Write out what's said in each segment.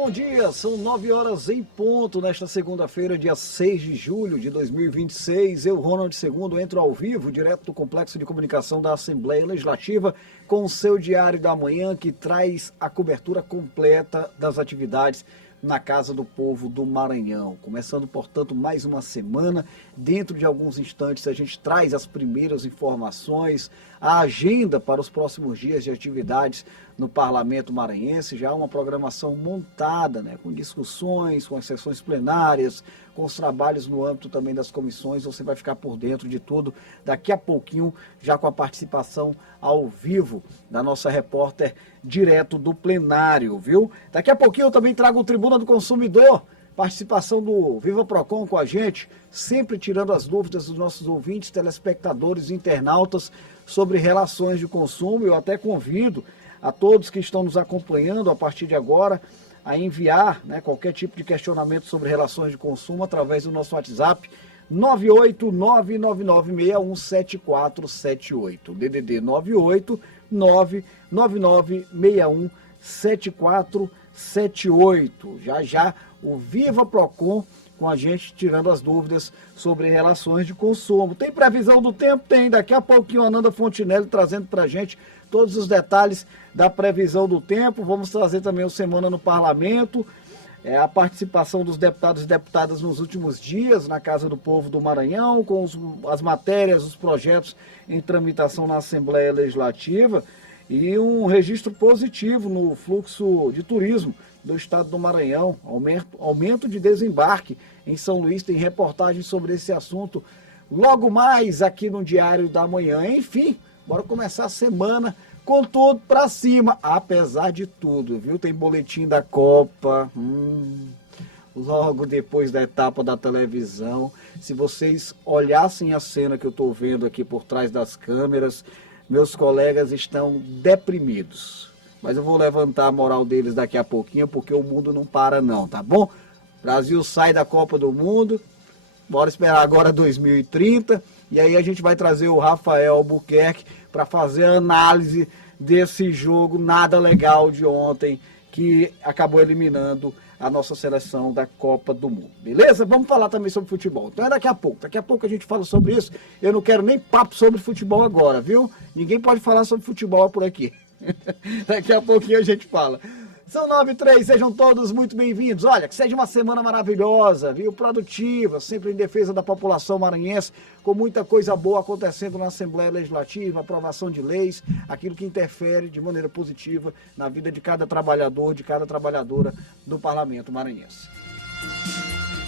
bom dia, são 9 horas em ponto nesta segunda-feira, dia 6 de julho de 2026. Eu, Ronald II, entro ao vivo, direto do Complexo de Comunicação da Assembleia Legislativa, com o seu Diário da Manhã, que traz a cobertura completa das atividades na Casa do Povo do Maranhão. Começando, portanto, mais uma semana. Dentro de alguns instantes a gente traz as primeiras informações, a agenda para os próximos dias de atividades no Parlamento Maranhense. Já há uma programação montada, com discussões, com as sessões plenárias, com os trabalhos no âmbito também das comissões. Você vai ficar por dentro de tudo daqui a pouquinho, já com a participação ao vivo da nossa repórter direto do plenário, viu? Daqui a pouquinho eu também trago o Tribuna do Consumidor, participação do Viva Procon com a gente, sempre tirando as dúvidas dos nossos ouvintes, telespectadores e internautas sobre relações de consumo. Eu até convido a todos que estão nos acompanhando a partir de agora a enviar qualquer tipo de questionamento sobre relações de consumo através do nosso WhatsApp 98999617478, DDD 98999617478. Já o Viva Procon com a gente, tirando as dúvidas sobre relações de consumo. Tem previsão do tempo? Tem. Daqui a pouquinho a Ananda Fontinelli trazendo para a gente todos os detalhes da previsão do tempo. Vamos trazer também o Semana no Parlamento, a participação dos deputados e deputadas nos últimos dias na Casa do Povo do Maranhão, com as matérias, os projetos em tramitação na Assembleia Legislativa e um registro positivo no fluxo de turismo do estado do Maranhão, aumento de desembarque em São Luís. Tem reportagem sobre esse assunto logo mais aqui no Diário da Manhã. Enfim, bora começar a semana com tudo pra cima, apesar de tudo, viu? Tem boletim da Copa, logo depois da etapa da televisão. Se vocês olhassem a cena que eu tô vendo aqui por trás das câmeras, meus colegas estão deprimidos. Mas eu vou levantar a moral deles daqui a pouquinho, porque o mundo não para não, tá bom? Brasil sai da Copa do Mundo, bora esperar agora 2030, e aí a gente vai trazer o Rafael Albuquerque para fazer a análise desse jogo nada legal de ontem, que acabou eliminando a nossa seleção da Copa do Mundo. Beleza? Vamos falar também sobre futebol. Então é daqui a pouco. Daqui a pouco a gente fala sobre isso. Eu não quero nem papo sobre futebol agora, viu? Ninguém pode falar sobre futebol por aqui. Daqui a pouquinho a gente fala. São 9h03, sejam todos muito bem-vindos. Olha, que seja uma semana maravilhosa, viu? Produtiva, sempre em defesa da população maranhense, com muita coisa boa acontecendo na Assembleia Legislativa, aprovação de leis, aquilo que interfere de maneira positiva na vida de cada trabalhador, de cada trabalhadora do Parlamento Maranhense.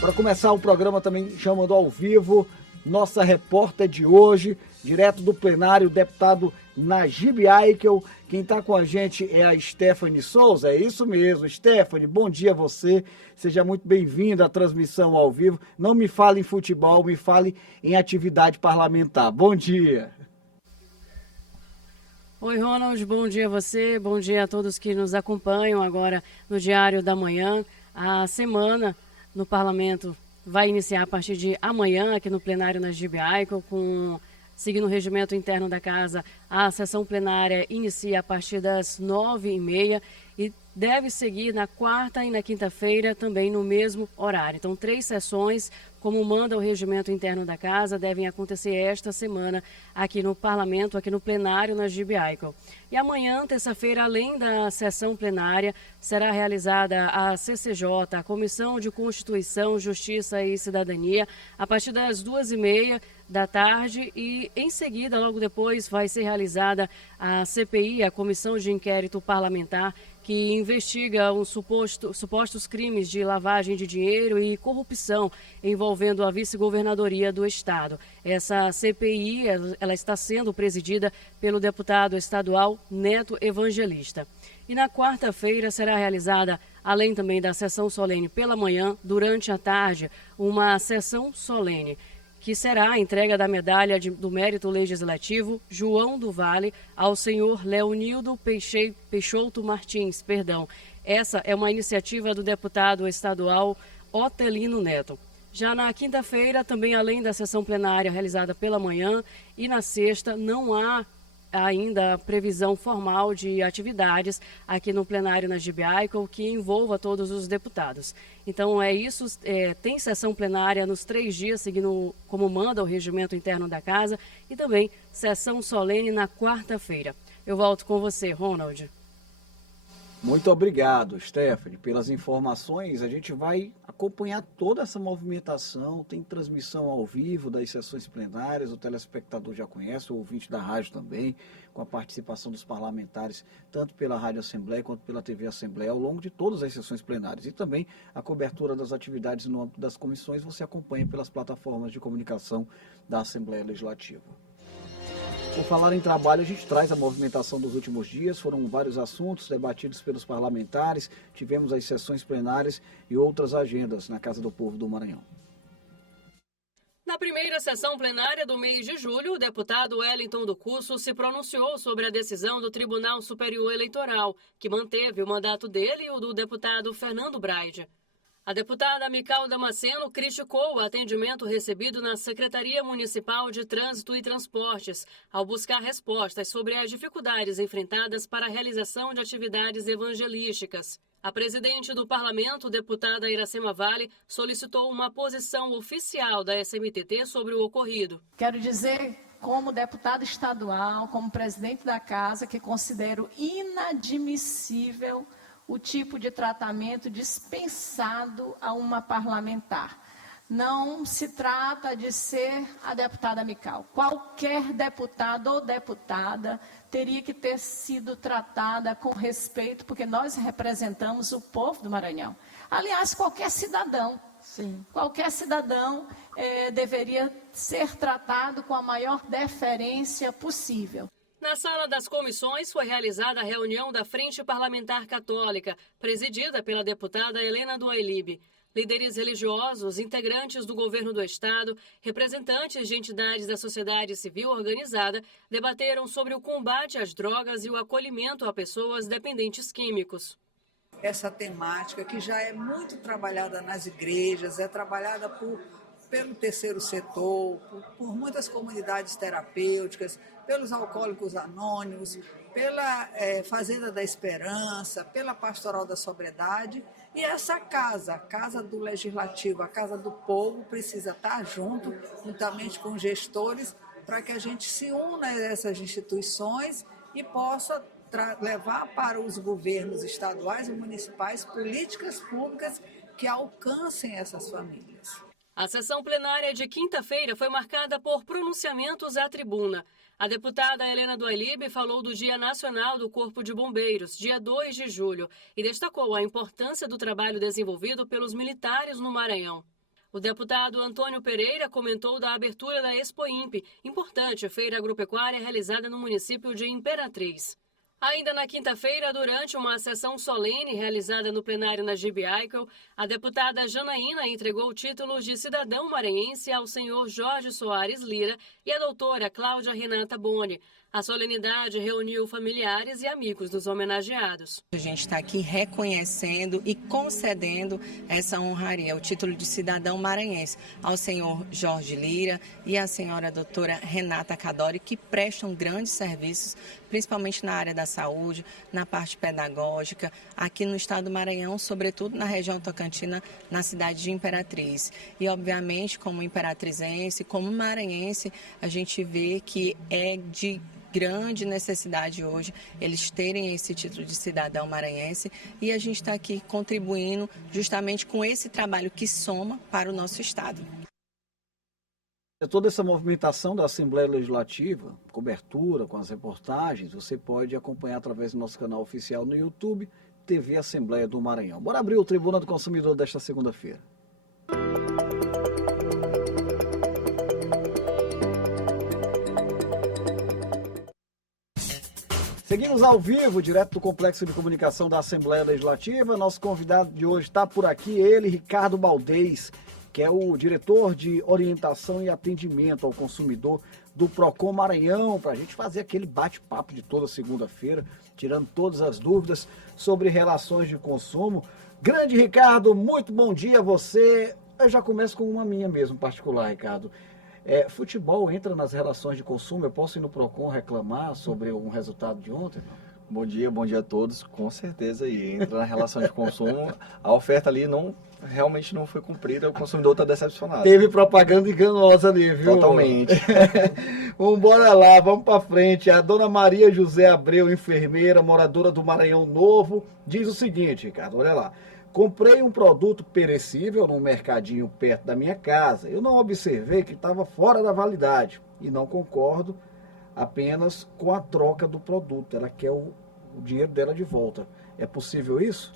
Para começar o programa também chamando ao vivo nossa repórter de hoje, direto do plenário, o deputado Najib Aikel. Quem está com a gente é a Stephanie Souza, é isso mesmo. Stephanie, bom dia a você, seja muito bem-vinda à transmissão ao vivo. Não me fale em futebol, me fale em atividade parlamentar. Bom dia. Oi, Ronald, bom dia a você, bom dia a todos que nos acompanham agora no Diário da Manhã. A semana no Parlamento vai iniciar a partir de amanhã, aqui no plenário Najib Aikel, seguindo o regimento interno da casa. A sessão plenária inicia a partir das 9h30 e deve seguir na quarta e na quinta-feira também no mesmo horário. Então, 3 sessões, como manda o regimento interno da casa, devem acontecer esta semana aqui no Parlamento, aqui no plenário Najib Aikel. E amanhã, terça-feira, além da sessão plenária, será realizada a CCJ, a Comissão de Constituição, Justiça e Cidadania, a partir das 2h30 da tarde, e em seguida, logo depois, vai ser realizada a CPI, a Comissão de Inquérito Parlamentar, que investiga os supostos crimes de lavagem de dinheiro e corrupção envolvendo a vice-governadoria do Estado. Essa CPI ela está sendo presidida pelo deputado estadual Neto Evangelista. E na quarta-feira será realizada, além também da sessão solene pela manhã, durante a tarde, uma sessão solene, que será a entrega da medalha do Mérito Legislativo João do Vale ao senhor Leonildo Peixoto Martins. Essa é uma iniciativa do deputado estadual Otelino Neto. Já na quinta-feira, também além da sessão plenária realizada pela manhã, e na sexta não há ainda previsão formal de atividades aqui no plenário na GBICO que envolva todos os deputados. Então é isso, tem sessão plenária nos 3 dias, seguindo como manda o regimento interno da casa, e também sessão solene na quarta-feira. Eu volto com você, Ronald. Muito obrigado, Stephanie, pelas informações. A gente vai acompanhar toda essa movimentação. Tem transmissão ao vivo das sessões plenárias, o telespectador já conhece, o ouvinte da rádio também, com a participação dos parlamentares, tanto pela Rádio Assembleia quanto pela TV Assembleia, ao longo de todas as sessões plenárias. E também a cobertura das atividades no âmbito das comissões você acompanha pelas plataformas de comunicação da Assembleia Legislativa. Por falar em trabalho, a gente traz a movimentação dos últimos dias. Foram vários assuntos debatidos pelos parlamentares, tivemos as sessões plenárias e outras agendas na Casa do Povo do Maranhão. Na primeira sessão plenária do mês de julho, o deputado Wellington do Cusso se pronunciou sobre a decisão do Tribunal Superior Eleitoral, que manteve o mandato dele e o do deputado Fernando Braide. A deputada Mical Damasceno criticou o atendimento recebido na Secretaria Municipal de Trânsito e Transportes, ao buscar respostas sobre as dificuldades enfrentadas para a realização de atividades evangelísticas. A presidente do Parlamento, deputada Iracema Vale, solicitou uma posição oficial da SMTT sobre o ocorrido. Quero dizer, como deputada estadual, como presidente da casa, que considero inadmissível o tipo de tratamento dispensado a uma parlamentar. Não se trata de ser a deputada Mical. Qualquer deputado ou deputada teria que ter sido tratada com respeito, porque nós representamos o povo do Maranhão. Aliás, qualquer cidadão. Sim. Qualquer cidadão deveria ser tratado com a maior deferência possível. Na sala das comissões foi realizada a reunião da Frente Parlamentar Católica, presidida pela deputada Helena do Ailib. Líderes religiosos, integrantes do governo do estado, representantes de entidades da sociedade civil organizada debateram sobre o combate às drogas e o acolhimento a pessoas dependentes químicos. Essa temática que já é muito trabalhada nas igrejas, é trabalhada pelo terceiro setor, por muitas comunidades terapêuticas, pelos alcoólicos anônimos, pela Fazenda da Esperança, pela Pastoral da Sobriedade. E essa casa, a Casa do Legislativo, a Casa do Povo, precisa estar junto, juntamente com gestores, para que a gente se una a essas instituições e possa levar para os governos estaduais e municipais políticas públicas que alcancem essas famílias. A sessão plenária de quinta-feira foi marcada por pronunciamentos à tribuna. A deputada Helena do Ailib falou do Dia Nacional do Corpo de Bombeiros, dia 2 de julho, e destacou a importância do trabalho desenvolvido pelos militares no Maranhão. O deputado Antônio Pereira comentou da abertura da Expoimp, importante feira agropecuária realizada no município de Imperatriz. Ainda na quinta-feira, durante uma sessão solene realizada no plenário na GBICO, a deputada Janaína entregou o título de cidadão maranhense ao senhor Jorge Soares Lira e a doutora Cláudia Renata Boni. A solenidade reuniu familiares e amigos dos homenageados. A gente está aqui reconhecendo e concedendo essa honraria, o título de cidadão maranhense, ao senhor Jorge Lira e à senhora doutora Renata Cadori, que prestam grandes serviços, principalmente na área da saúde, na parte pedagógica, aqui no estado do Maranhão, sobretudo na região tocantina, na cidade de Imperatriz. E, obviamente, como imperatrizense, como maranhense, a gente vê que é de grande necessidade hoje eles terem esse título de cidadão maranhense, e a gente está aqui contribuindo justamente com esse trabalho que soma para o nosso estado. Toda essa movimentação da Assembleia Legislativa, cobertura com as reportagens, você pode acompanhar através do nosso canal oficial no YouTube, TV Assembleia do Maranhão. Bora abrir o Tribuna do Consumidor desta segunda-feira. Seguimos ao vivo, direto do Complexo de Comunicação da Assembleia Legislativa. Nosso convidado de hoje está por aqui, ele, Ricardo Baldez, que é o diretor de orientação e atendimento ao consumidor do Procon Maranhão, para a gente fazer aquele bate-papo de toda segunda-feira, tirando todas as dúvidas sobre relações de consumo. Grande Ricardo, muito bom dia a você. Eu já começo com uma minha mesmo, particular, Ricardo. Futebol entra nas relações de consumo? Eu posso ir no PROCON reclamar sobre um resultado de ontem? Bom dia a todos. Com certeza aí entra na relação de consumo. A oferta ali realmente não foi cumprida, o consumidor está decepcionado. Teve propaganda enganosa ali, viu? Totalmente. Vamos embora lá, vamos para frente. A dona Maria José Abreu, enfermeira, moradora do Maranhão Novo, diz o seguinte, Ricardo, olha lá. Comprei um produto perecível num mercadinho perto da minha casa. Eu não observei que estava fora da validade e não concordo apenas com a troca do produto. Ela quer o dinheiro dela de volta. É possível isso?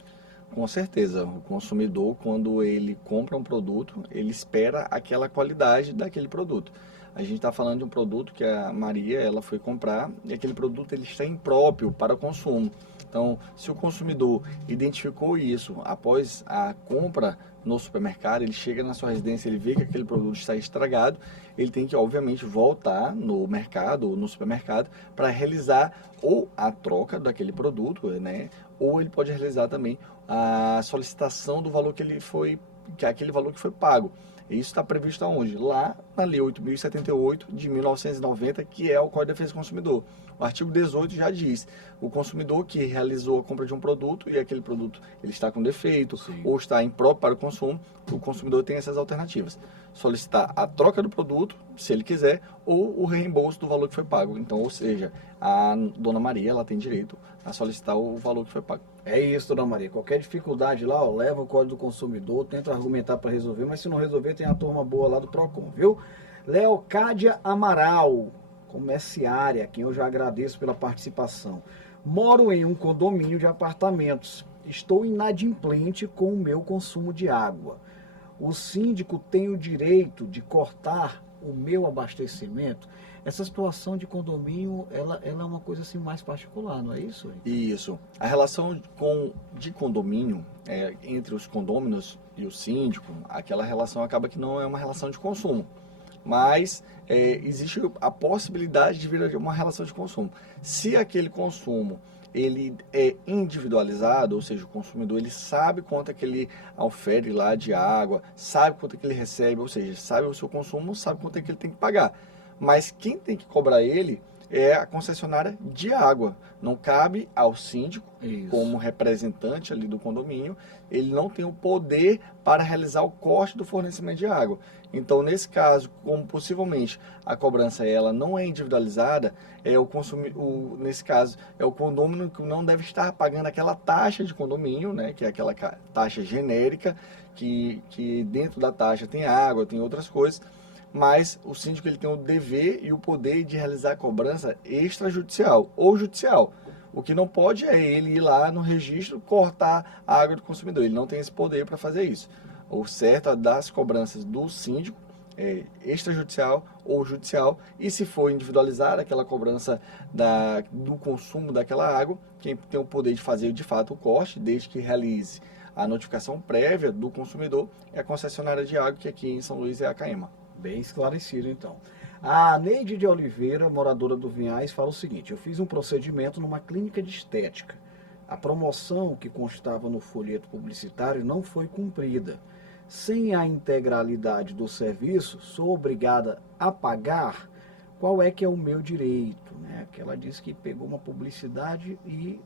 Com certeza. O consumidor, quando ele compra um produto, ele espera aquela qualidade daquele produto. A gente está falando de um produto que a Maria ela foi comprar e aquele produto ele está impróprio para o consumo. Então, se o consumidor identificou isso após a compra no supermercado, ele chega na sua residência, ele vê que aquele produto está estragado, ele tem que, obviamente, voltar no mercado ou no supermercado para realizar ou a troca daquele produto, né? Ou ele pode realizar também a solicitação do valor aquele valor que foi pago. Isso está previsto aonde? Lá na Lei 8.078 de 1990, que é o Código de Defesa do Consumidor. O artigo 18 já diz, o consumidor que realizou a compra de um produto e aquele produto ele está com defeito, sim, ou está impróprio para o consumo, o consumidor tem essas alternativas. Solicitar a troca do produto, se ele quiser, ou o reembolso do valor que foi pago. Então, ou seja, a dona Maria ela tem direito a solicitar o valor que foi pago. É isso, dona Maria. Qualquer dificuldade lá, leva o Código do Consumidor, tenta argumentar para resolver, mas se não resolver, tem a turma boa lá do PROCON, viu? Leocádia Amaral, comerciária, a quem eu já agradeço pela participação. Moro em um condomínio de apartamentos. Estou inadimplente com o meu consumo de água. O síndico tem o direito de cortar o meu abastecimento? Essa situação de condomínio, ela é uma coisa assim mais particular, não é isso? Isso. A relação de condomínio, entre os condôminos e o síndico, aquela relação acaba que não é uma relação de consumo. Mas existe a possibilidade de vir uma relação de consumo. Se aquele consumo ele é individualizado, ou seja, o consumidor ele sabe quanto é que ele ofere lá de água, sabe quanto é que ele recebe, ou seja, sabe o seu consumo, sabe quanto é que ele tem que pagar. Mas quem tem que cobrar ele é a concessionária de água. Não cabe ao síndico, isso, como representante ali do condomínio, ele não tem o poder para realizar o corte do fornecimento de água. Então, nesse caso, como possivelmente a cobrança ela não é individualizada, nesse caso, é o condômino que não deve estar pagando aquela taxa de condomínio, né, que é aquela taxa genérica, que dentro da taxa tem água, tem outras coisas, mas o síndico ele tem o dever e o poder de realizar a cobrança extrajudicial ou judicial. O que não pode é ele ir lá no registro cortar a água do consumidor. Ele não tem esse poder para fazer isso. O certo é das cobranças do síndico, extrajudicial ou judicial, e se for individualizar aquela cobrança do consumo daquela água, quem tem o poder de fazer de fato o corte, desde que realize a notificação prévia do consumidor, é a concessionária de água, que aqui em São Luís é a Caema. Bem esclarecido, então. A Neide de Oliveira, moradora do Vinhais, fala o seguinte: eu fiz um procedimento numa clínica de estética. A promoção que constava no folheto publicitário não foi cumprida. Sem a integralidade do serviço, sou obrigada a pagar? Qual é que é o meu direito? Né? Que ela disse que pegou uma publicidade e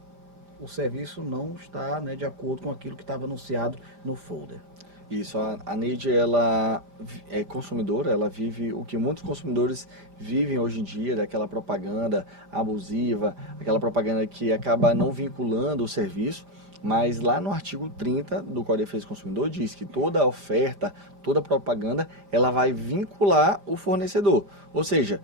o serviço não está, né, de acordo com aquilo que estava anunciado no folder. Isso, a Neide, ela é consumidora, ela vive o que muitos consumidores vivem hoje em dia, daquela propaganda abusiva, aquela propaganda que acaba não vinculando o serviço, mas lá no artigo 30 do Código de Defesa do Consumidor diz que toda oferta, toda propaganda, ela vai vincular o fornecedor. Ou seja,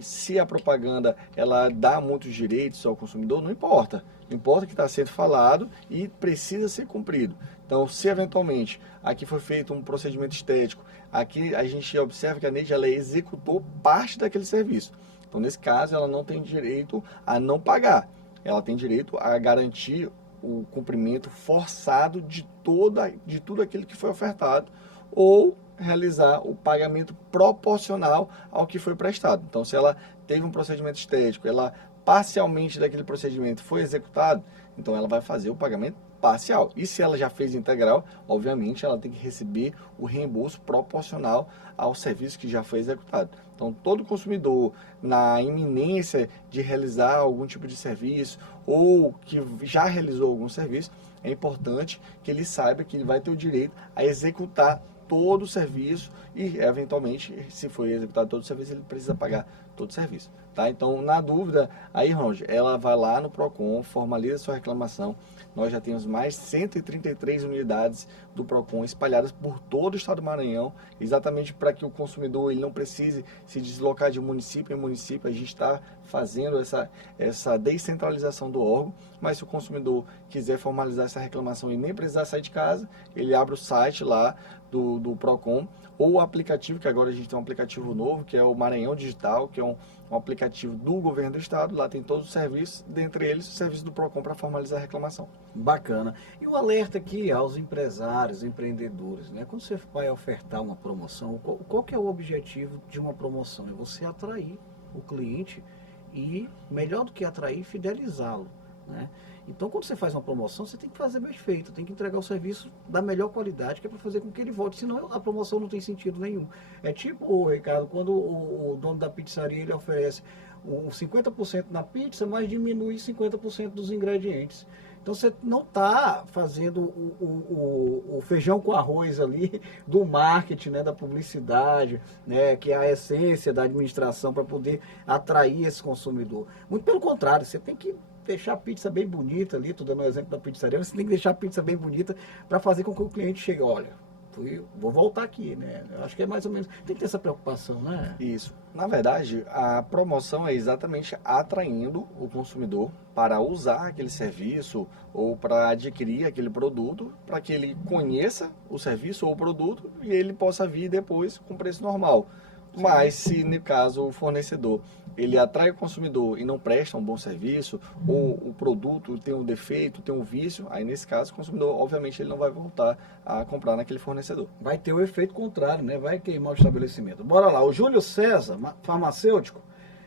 se a propaganda ela dá muitos direitos ao consumidor, não importa. Importa que está sendo falado e precisa ser cumprido. Então, se eventualmente aqui foi feito um procedimento estético, aqui a gente observa que a Neide ela executou parte daquele serviço. Então, nesse caso, ela não tem direito a não pagar. Ela tem direito a garantir o cumprimento forçado de tudo aquilo que foi ofertado ou realizar o pagamento proporcional ao que foi prestado. Então, se ela teve um procedimento estético, ela parcialmente daquele procedimento foi executado, então ela vai fazer o pagamento parcial. E se ela já fez integral, obviamente ela tem que receber o reembolso proporcional ao serviço que já foi executado. Então, todo consumidor, na iminência de realizar algum tipo de serviço ou que já realizou algum serviço, é importante que ele saiba que ele vai ter o direito a executar todo o serviço e, eventualmente, se foi executado todo o serviço, ele precisa pagar todo o serviço. Tá? Então, na dúvida, aí, Ronald, ela vai lá no PROCON, formaliza sua reclamação. Nós já temos mais 133 unidades do PROCON espalhadas por todo o estado do Maranhão, exatamente para que o consumidor ele não precise se deslocar de município em município. A gente está fazendo essa descentralização do órgão, mas se o consumidor quiser formalizar essa reclamação e nem precisar sair de casa, ele abre o site lá do PROCON, ou o aplicativo, que agora a gente tem um aplicativo novo, que é o Maranhão Digital, que é um aplicativo do governo do estado. Lá tem todos os serviços, dentre eles o serviço do PROCON para formalizar a reclamação. Bacana. E o alerta aqui aos empresários, empreendedores, né? Quando você vai ofertar uma promoção, qual que é o objetivo de uma promoção? É você atrair o cliente e, melhor do que atrair, fidelizá-lo, né? Então, quando você faz uma promoção, você tem que fazer bem feito, tem que entregar o serviço da melhor qualidade, que é para fazer com que ele volte, senão a promoção não tem sentido nenhum. É tipo, Ricardo, quando o dono da pizzaria ele oferece 50% na pizza, mas diminui 50% dos ingredientes. Então, você não está fazendo o feijão com arroz ali do marketing, né, da publicidade, né, que é a essência da administração para poder atrair esse consumidor. Muito pelo contrário, você tem que deixar a pizza bem bonita ali, estou dando o exemplo da pizzaria, você tem que deixar a pizza bem bonita para fazer com que o cliente chegue, olha, vou voltar aqui, né? Eu acho que é mais ou menos, tem que ter essa preocupação, né? Isso. Na verdade, a promoção é exatamente atraindo o consumidor para usar aquele serviço ou para adquirir aquele produto, para que ele conheça o serviço ou o produto e ele possa vir depois com preço normal. Sim. Mas se, no caso, o fornecedor ele atrai o consumidor e não presta um bom serviço, ou o produto tem um defeito, tem um vício, aí nesse caso o consumidor, obviamente, ele não vai voltar a comprar naquele fornecedor. Vai ter o efeito contrário, né? Vai queimar o estabelecimento. Bora lá, o Júlio César, farmacêutico,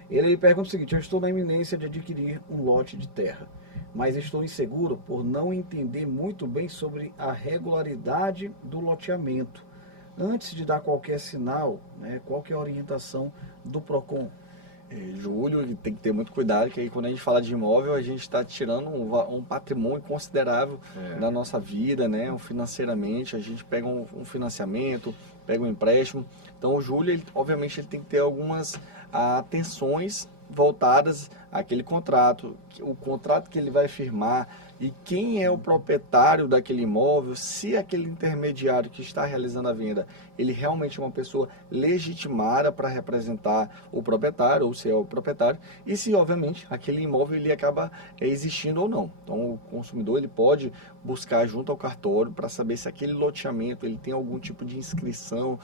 ele pergunta o seguinte: eu estou na iminência de adquirir um lote de terra, mas estou inseguro por não entender muito bem sobre a regularidade do loteamento. Antes de dar qualquer sinal, né, qual que é a orientação do PROCON? Júlio, tem que ter muito cuidado, que aí quando a gente fala de imóvel, a gente está tirando um patrimônio considerável da nossa vida, né? Financeiramente, a gente pega um financiamento, pega um empréstimo. Então o Júlio, obviamente, ele tem que ter algumas atenções voltadas àquele contrato, o contrato que ele vai firmar e quem é o proprietário daquele imóvel, se aquele intermediário que está realizando a venda, ele realmente é uma pessoa legitimada para representar o proprietário, ou se é o proprietário, e se, obviamente, aquele imóvel ele acaba existindo ou não. Então, o consumidor ele pode buscar junto ao cartório para saber se aquele loteamento ele tem algum tipo de inscrição,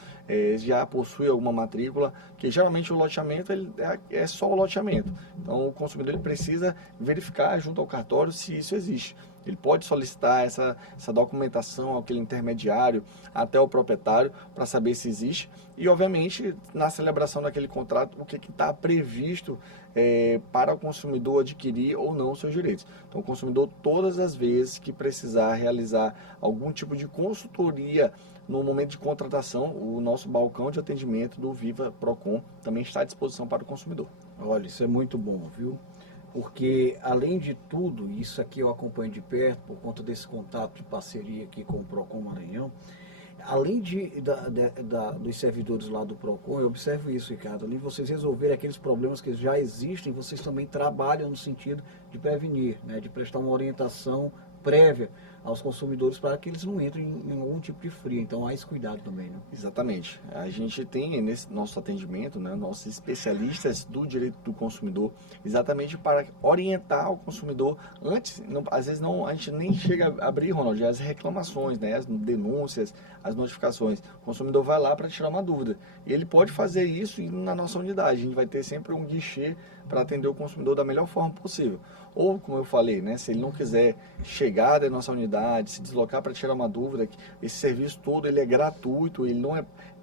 já possui alguma matrícula, que geralmente o loteamento ele é só o loteamento. Então, o consumidor ele precisa verificar junto ao cartório se isso existe. Ele pode solicitar essa documentação àquele intermediário até o proprietário para saber se existe. E, obviamente, na celebração daquele contrato, o que está previsto para o consumidor adquirir ou não os seus direitos. Então, o consumidor, todas as vezes que precisar realizar algum tipo de consultoria no momento de contratação, o nosso balcão de atendimento do Viva PROCON também está à disposição para o consumidor. Olha, isso é muito bom, viu? Porque, além de tudo, isso aqui eu acompanho de perto, por conta desse contato de parceria aqui com o PROCON Maranhão, além dos servidores lá do PROCON, eu observo isso, Ricardo, além de vocês resolverem aqueles problemas que já existem, vocês também trabalham no sentido de prevenir, né, de prestar uma orientação prévia aos consumidores para que eles não entrem em algum tipo de frio. Então há esse cuidado também, né? Exatamente. A gente tem nesse nosso atendimento, né, nossos especialistas do direito do consumidor, exatamente para orientar o consumidor antes, às vezes a gente nem chega a abrir, Ronald, as reclamações, né, as denúncias, as notificações. O consumidor vai lá para tirar uma dúvida. E ele pode fazer isso indo na nossa unidade. A gente vai ter sempre um guichê para atender o consumidor da melhor forma possível. Ou, como eu falei, né, se ele não quiser chegar da nossa unidade, comunidade, se deslocar para tirar uma dúvida, esse serviço todo ele é gratuito, ele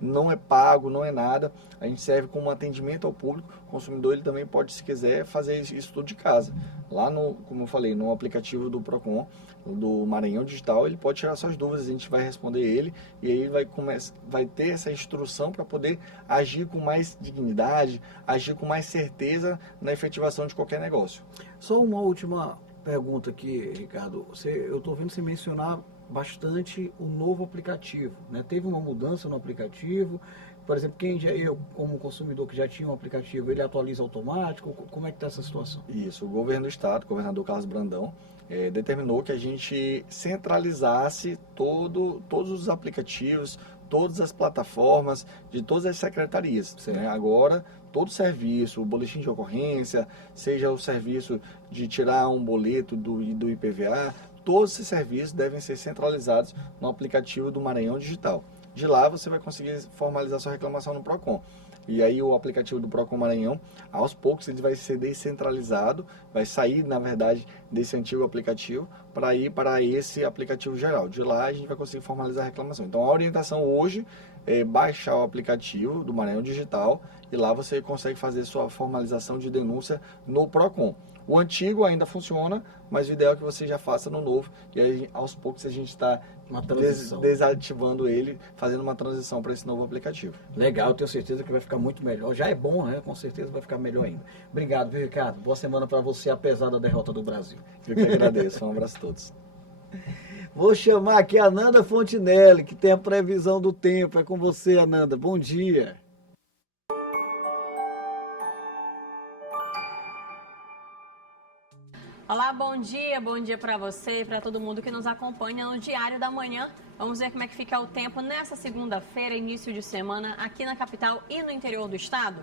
não é pago, não é nada. A gente serve como um atendimento ao público. O consumidor ele também pode, se quiser, fazer isso tudo de casa. Lá como eu falei, no aplicativo do Procon, do Maranhão Digital, ele pode tirar suas dúvidas, a gente vai responder ele e aí vai ter essa instrução para poder agir com mais dignidade, agir com mais certeza na efetivação de qualquer negócio. Só uma última pergunta aqui, Ricardo. Eu estou vendo você mencionar bastante o novo aplicativo, né? Teve uma mudança no aplicativo, por exemplo, eu como consumidor que já tinha um aplicativo, ele atualiza automático? Como é que está essa situação? Isso, o governo do estado, o governador Carlos Brandão, determinou que a gente centralizasse todos os aplicativos, todas as plataformas de todas as secretarias, né? Agora, todo serviço, o boletim de ocorrência, seja o serviço de tirar um boleto do IPVA, todos esses serviços devem ser centralizados no aplicativo do Maranhão Digital. De lá você vai conseguir formalizar sua reclamação no Procon. E aí o aplicativo do Procon Maranhão, aos poucos ele vai ser descentralizado, vai sair, na verdade, desse antigo aplicativo para ir para esse aplicativo geral. De lá a gente vai conseguir formalizar a reclamação. Então a orientação hoje é baixar o aplicativo do Maranhão Digital e lá você consegue fazer sua formalização de denúncia no Procon. O antigo ainda funciona, mas o ideal é que você já faça no novo. E aí, aos poucos, a gente está desativando ele, fazendo uma transição para esse novo aplicativo. Legal, eu tenho certeza que vai ficar muito melhor. Já é bom, né? Com certeza vai ficar melhor ainda. Obrigado, viu, Ricardo? Boa semana para você, apesar da derrota do Brasil. Eu que agradeço. Um abraço a todos. Vou chamar aqui a Ananda Fontinelli, que tem a previsão do tempo. É com você, Ananda. Bom dia. Olá, bom dia para você e para todo mundo que nos acompanha no Diário da Manhã. Vamos ver como é que fica o tempo nessa segunda-feira, início de semana, aqui na capital e no interior do estado.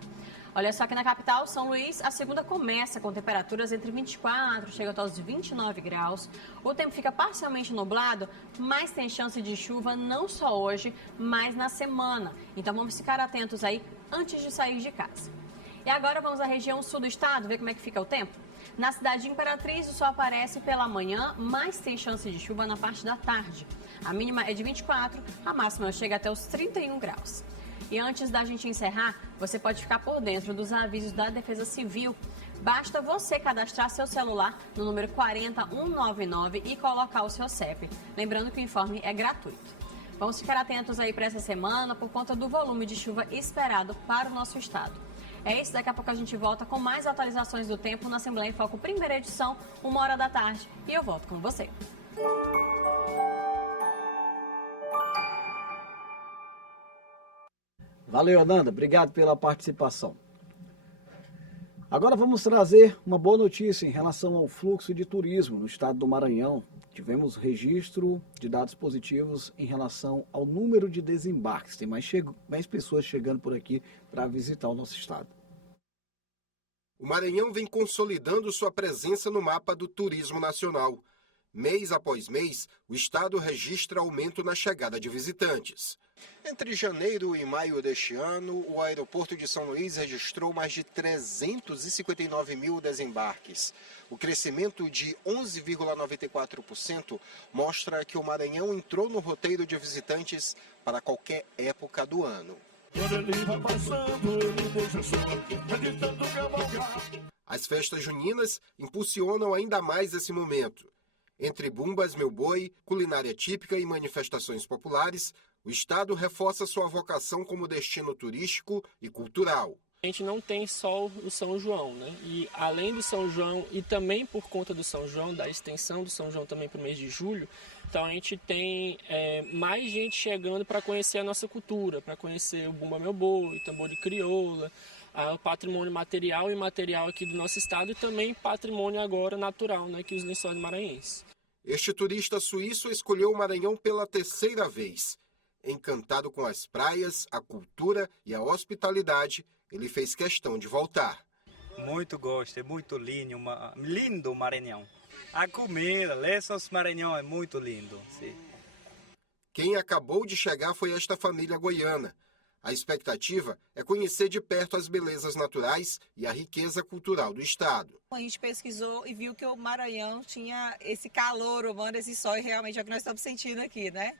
Olha só, aqui na capital, São Luís, a segunda começa com temperaturas entre 24, chega até os 29 graus. O tempo fica parcialmente nublado, mas tem chance de chuva não só hoje, mas na semana. Então vamos ficar atentos aí antes de sair de casa. E agora vamos à região sul do estado, ver como é que fica o tempo. Na cidade de Imperatriz, o sol aparece pela manhã, mas tem chance de chuva na parte da tarde. A mínima é de 24, a máxima chega até os 31 graus. E antes da gente encerrar, você pode ficar por dentro dos avisos da Defesa Civil. Basta você cadastrar seu celular no número 40199 e colocar o seu CEP. Lembrando que o informe é gratuito. Vamos ficar atentos aí para essa semana por conta do volume de chuva esperado para o nosso estado. É isso, daqui a pouco a gente volta com mais atualizações do tempo na Assembleia em Foco, primeira edição, 1h da tarde. E eu volto com você. Valeu, Ananda. Obrigado pela participação. Agora vamos trazer uma boa notícia em relação ao fluxo de turismo no estado do Maranhão. Tivemos registro de dados positivos em relação ao número de desembarques. Tem mais pessoas chegando por aqui para visitar o nosso estado. O Maranhão vem consolidando sua presença no mapa do turismo nacional. Mês após mês, o estado registra aumento na chegada de visitantes. Entre janeiro e maio deste ano, o aeroporto de São Luís registrou mais de 359 mil desembarques. O crescimento de 11,94% mostra que o Maranhão entrou no roteiro de visitantes para qualquer época do ano. As festas juninas impulsionam ainda mais esse momento. Entre bumbas, meu boi, culinária típica e manifestações populares, o estado reforça sua vocação como destino turístico e cultural. A gente não tem só o São João, né? E além do São João e também por conta do São João, da extensão do São João também para o mês de julho, então a gente tem mais gente chegando para conhecer a nossa cultura, para conhecer o Bumba Meu Boi, o tambor de crioula, o patrimônio material e imaterial aqui do nosso estado e também patrimônio agora natural, né, que os Lençóis Maranhenses. Este turista suíço escolheu o Maranhão pela terceira vez. Encantado com as praias, a cultura e a hospitalidade, ele fez questão de voltar. Muito gosto, é muito lindo o Maranhão. A comida, Lençóis Maranhão é muito lindo. Sim. Quem acabou de chegar foi esta família goiana. A expectativa é conhecer de perto as belezas naturais e a riqueza cultural do estado. A gente pesquisou e viu que o Maranhão tinha esse calor humano, esse sol, e realmente é o que nós estamos sentindo aqui, né?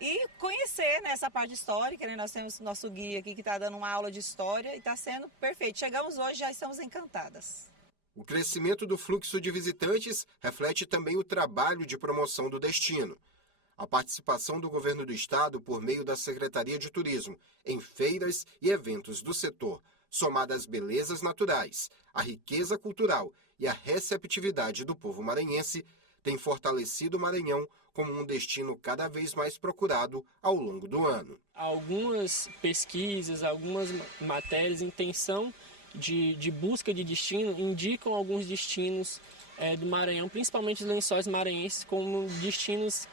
E conhecer, né, essa parte histórica, né? Nós temos nosso guia aqui que está dando uma aula de história e está sendo perfeito. Chegamos hoje e já estamos encantadas. O crescimento do fluxo de visitantes reflete também o trabalho de promoção do destino. A participação do governo do estado por meio da Secretaria de Turismo em feiras e eventos do setor, somada às belezas naturais, a riqueza cultural e a receptividade do povo maranhense, tem fortalecido o Maranhão como um destino cada vez mais procurado ao longo do ano. Algumas pesquisas, algumas matérias, intenção de busca de destino, indicam alguns destinos do Maranhão, principalmente os Lençóis Maranhenses, como destinos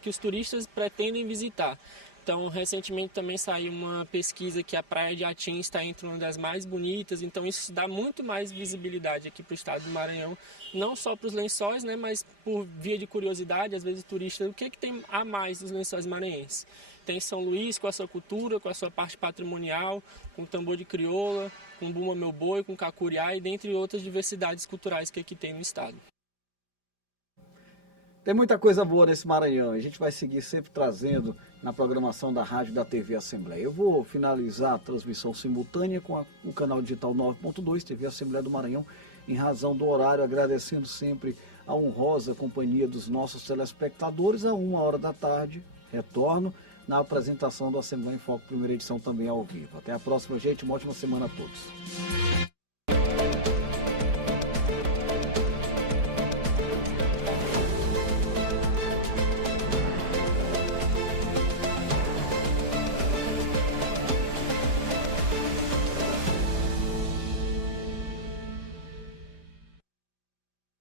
que os turistas pretendem visitar. Então, recentemente também saiu uma pesquisa que a Praia de Atim está entre uma das mais bonitas, então isso dá muito mais visibilidade aqui para o estado do Maranhão, não só para os lençóis, né, mas por via de curiosidade, às vezes o turista, o que tem a mais dos Lençóis Maranhenses? Tem São Luís com a sua cultura, com a sua parte patrimonial, com o tambor de crioula, com Bumba Meu Boi, com Cacuriá e dentre outras diversidades culturais que aqui tem no estado. Tem muita coisa boa nesse Maranhão. A gente vai seguir sempre trazendo na programação da rádio e da TV Assembleia. Eu vou finalizar a transmissão simultânea com o canal digital 9.2, TV Assembleia do Maranhão, em razão do horário, agradecendo sempre a honrosa companhia dos nossos telespectadores. A 1h da tarde, retorno na apresentação do Assembleia em Foco, primeira edição também ao vivo. Até a próxima, gente. Uma ótima semana a todos.